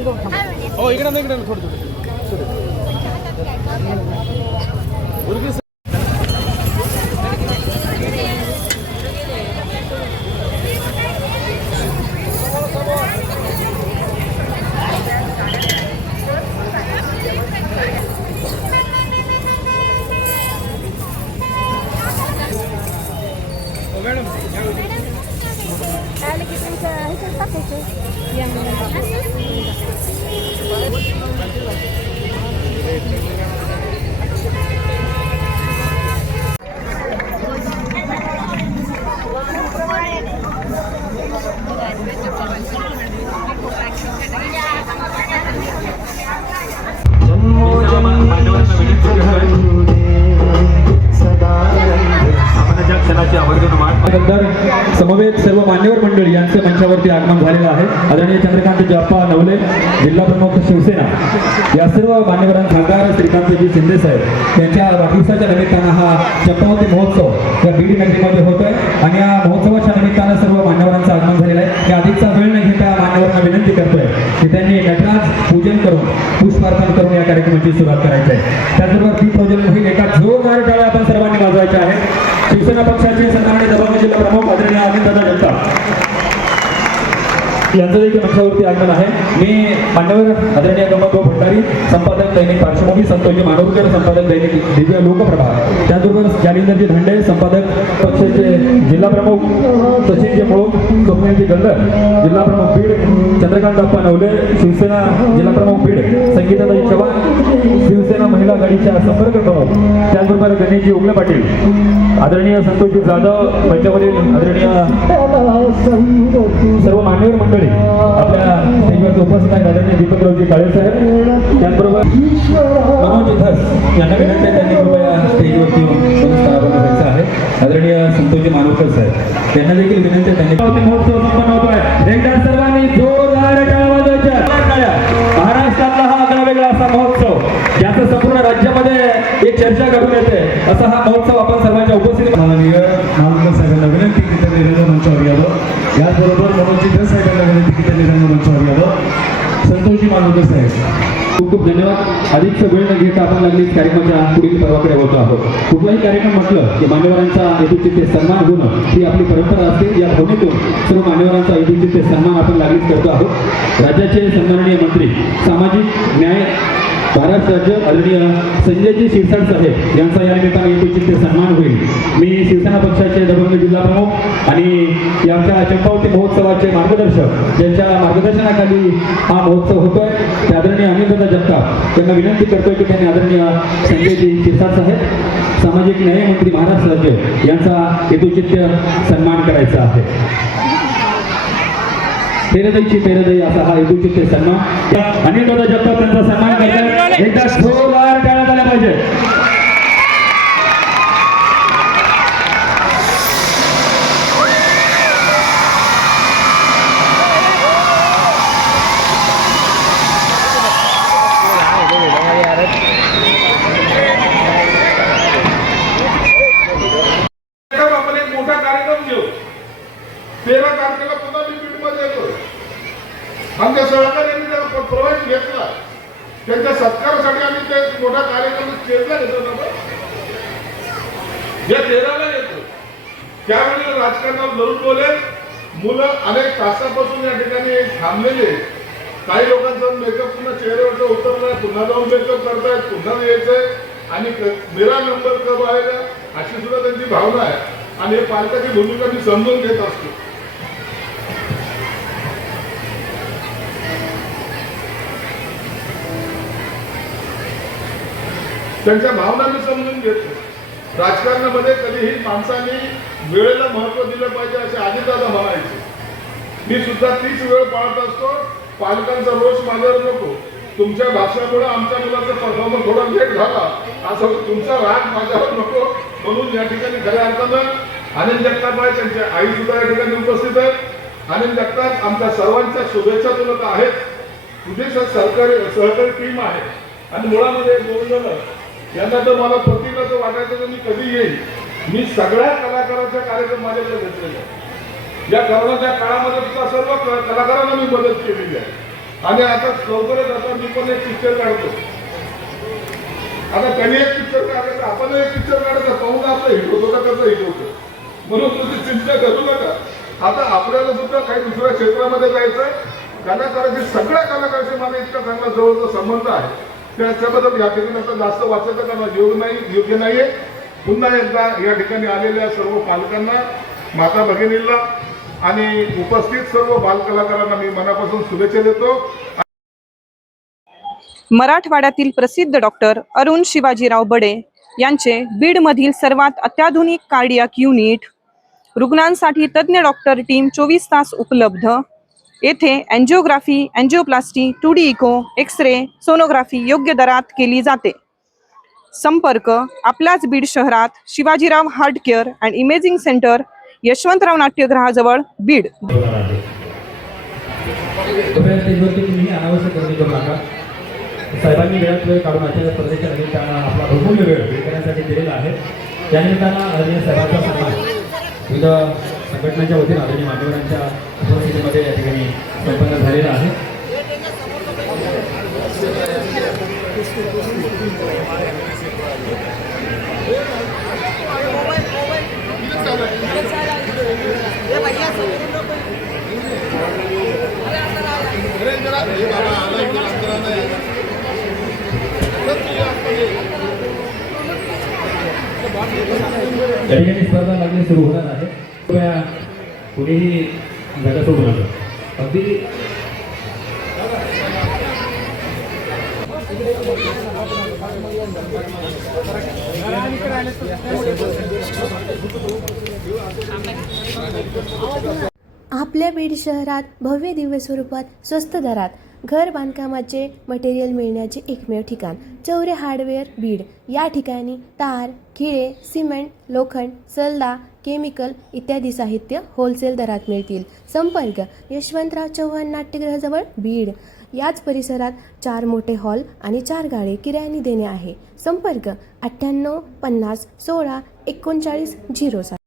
हो इकडे थोडं समवेत सर्व मान्यवर मंडळी यांचं मंचावरती आगमन झालेलं आहे। आदरणीय चंद्रकांत जप्पा नवले, जिल्हा प्रमुख शिवसेना, या सर्व मान्यवरांचा खासदार श्रीकांतजी शिंदे साहेब यांच्या वाढदिवसाच्या निमित्तानं हा चंपावती महोत्सव या बीड नगरीमध्ये होतोय आणि या महोत्सवाच्या निमित्तानं सर्व मान्यवरांचं आगमन झालेलं आहे। त्या अधिकचा वेळ न घेता मान्यवरांना विनंती करतोय की त्यांनी नटराज पूजन करून पुष्पार्पण करून या कार्यक्रमाची सुरुवात करायची आहे। त्याचबरोबर दीप प्रज्वलन होईल। एका जोरदार टाळ्या आपण सर्वांनी वाजवायच्या आहेत। शिवसेना पक्षाचे सन्माननीय दबंग जिल्हा प्रमुख आदरणीय अमितदादा जगताप यांचं देखील मंचावरती आगमन आहे। मी मान्यवर आदरणीय गमनभाऊ भंडारी, संपादक दैनिक पार्श्वभूमी, संतोषजी मानोरकर, संपादक दैनिक दिव्य लोकप्रभा, त्याचबरोबर जालिंदरजी धंडे, संपादक पक्षाचे जिल्हा प्रमुख सचिनजी मुळूक, स्वप्नीलजी गल्लर, जिल्हा प्रमुख बीड, चंद्रकांत अप्पा नवले, शिवसेना जिल्हा प्रमुख बीड, संगीताताई चव्हाण, शिवसेना महिला आघाडीच्या संपर्क प्रमुख, त्याचबरोबर गणेशजी उगले पाटील, आदरणीय संतोषजी जाधव, मंचावरील आदरणीय सर्व मान्यवर मंडळी आपल्या स्टेजवरती उपस्थित आहेत। आदरणीय दीपकरावजी काळे साहेब, त्याचबरोबर मनोज धस यांना विनंती आहे त्यांनी कृपया स्टेजवरती स्थानापन्न आहे। आदरणीय संतोषजी मानोरकर साहेब यांना देखील विनंती आहे त्यांनी महोत्सव संपन्न होतो आहे। एकदा सर्वांनी जोरदार टाळ्या वाजवायच्या। महाराष्ट्रातला हा आगळा वेगळा असा महोत्सव ज्याचं संपूर्ण राज्यामध्ये एक चर्चा घडून येते असा हा महोत्सव आपण सर्वांच्या उपस्थितीत माननीय मानोरकर साहेबांना विनंती की त्यांनी रंगमंचावर यावं। याचबरोबर मनोज धस साहेबांना विनंती की त्यांनी रंगमंचावर यावं। संतोषजी मानोरकर साहेब, खूप खूप धन्यवाद। अधिकचा वेळ न घेता आपण लागलीच कार्यक्रमाच्या पुढील पर्वाकडे बोलतो आहोत। कुठलाही कार्यक्रम म्हटलं की मान्यवरांचा यथोचित सन्मान होणं ही आपली परंपरा असते। या भूमीतून सर्व मान्यवरांचा यथोचित सन्मान आपण लागलीच करतो आहोत। राज्याचे सन्माननीय मंत्री सामाजिक न्याय महाराष्ट्र राज्य आदरणीय संजयजी शिरसाट साहेब यांचा या निमित्ताने यथोचित सन्मान होईल। मी शिवसेना पक्षाचे दबंग जिल्हा प्रमुख आणि आमच्या चंपावती महोत्सवाचे मार्गदर्शक ज्यांच्या मार्गदर्शनाखाली हा महोत्सव होतोय ते आदरणीय अमितदादा जगताप यांना विनंती करतोय की त्यांनी आदरणीय संजयजी शिरसाट साहेब सामाजिक न्याय मंत्री महाराष्ट्र राज्य यांचा यथोचित सन्मान करायचा आहे। पेरदईची पेरदई असा हा यथोचित सन्मान अमितदादा जगताप यांचा सन्मान करतात। एकदा जोरदार टाळ्या झाल्या पाहिजे। आपण एक मोठा कार्यक्रम घेऊ। 13 तारखेला पुन्हा मी बीडमध्ये येतो। आमच्या सहकार्यांनी त्याला प्रवेश घेतला, त्यांच्या सत्कारासाठी आम्ही ते मोठा कार्यक्रम केला घेतो ना। या 13ला येतो त्यावेळी राजकारणात जरूर बोलेल। मुलं अनेक तासापासून या ठिकाणी थांबलेले, काही लोकांचा मेकअप पुन्हा चेहऱ्यावरचा उतरलाय, पुन्हा जाऊन मेकअप करतायत, पुन्हा यायचंय आणि मेरा नंबर कब आएगा अशी सुद्धा त्यांची भावना आहे आणि हे पालकाची भूमिका मी समजून घेत असतो। त्यांच्या भावना मी समजून घेतो। राजकारणामध्ये कधीही माणसांनी वेळेला महत्व दिलं पाहिजे असे अजितदादा म्हणायचे। मी सुद्धा तीच वेळ पाळत असतो। पालकांचा रोष माझ्यावर नको, तुमच्या भाषणामुळे आमच्या मुलाचा परफॉर्मन्स थोडा लेट झाला असं तुमचा राग माझ्यावर नको, म्हणून या ठिकाणी खऱ्या अर्थानं अनिल जगताप आहे, त्यांच्या आई सुद्धा या ठिकाणी उपस्थित आहेत। अनिल जगताप आमच्या सर्वांच्या शुभेच्छा तुलत आहेत। तुझी सहकारी टीम आहे आणि मुळामध्ये बोलणं यांना तर मला प्रतिकाचं वाटायचं तर मी कधी येईल। मी सगळ्या कलाकारांचा कार्यक्रम माझ्याकडे घेतलेला आहे। या कोरोनाच्या काळामध्ये सुद्धा सर्व कलाकारांना मी मदत केलेली आहे। आणि आता लवकरच आता मी पण एक पिक्चर काढतो. आता त्यांनी एक पिक्चर काढायचं, आपण एक पिक्चर काढायचं, पाहून आपलं हिट होतो का त्याचं हिट होतं. म्हणून तुम्ही चिंता करू नका. आता आपल्याला सुद्धा काही दुसऱ्या क्षेत्रामध्ये जायचं. कलाकाराची सगळ्या कलाकाराशी मला इतका चांगला जवळचा संबंध आहे. त्याच्याबद्दल या ठिकाणी आता जास्त वाचायचं करणं योग्य नाहीये. पुन्हा एकदा या ठिकाणी आलेल्या सर्व पालकांना, माता भगिनींना आणि उपस्थित सर्व बालकलाकारांना मी मनापासून शुभेच्छा देतो. मराठवाड्यातील प्रसिद्ध डॉक्टर अरुण शिवाजीराव बडे यांचे बीडमधील सर्वात अत्याधुनिक कार्डियाक युनिट, रुग्णांसाठी तज्ज्ञ डॉक्टर टीम 24 तास उपलब्ध. येथे angiography, angioplasty, 2D echo, x ray, sonography योग्य दरात केली जाते. संपर्क आपल्याच बीड शहरात Shivajirao heart care and imaging centre, Yashwantrao नाट्यगृहाजवळ, बीड. तुम्ही अनावश्यक गर्दी करू नका. साहेबांनी वेळात वेळ काढून आजच्या स्पर्धेच्या निमित्तानं आपला बहुमूल्य वेळ करण्यासाठी दिलेला आहे. त्यानिमित्तानं आदरणीय साहेबांचा सन्मान विविध संघटनांच्या वतीनं आदरणीय मान्यवरांच्या उपस्थितीमध्ये या ठिकाणी संपन्न झालेला आहे. या ठिकाणी स्पर्धा लागली सुरू होणार आहे. कृपया कुणीही जागा सोडू नका. अगदी आपल्या बीड शहरात भव्य दिव्य स्वरूपात स्वस्त दरात घर बांधकामाचे मटेरियल मिळण्याचे एकमेव ठिकाण चौरे हार्डवेअर बीड. या ठिकाणी तार, खिळे, सिमेंट, लोखंड, सल्ला, केमिकल इत्यादी साहित्य होलसेल दरात मिळतील. संपर्क यशवंतराव चव्हाण नाट्यगृहाजवळ, बीड. याच परिसरात 4 मोठे हॉल आणि 4 गाळे किरायाने देणे आहे. संपर्क 98 50 16 39 07.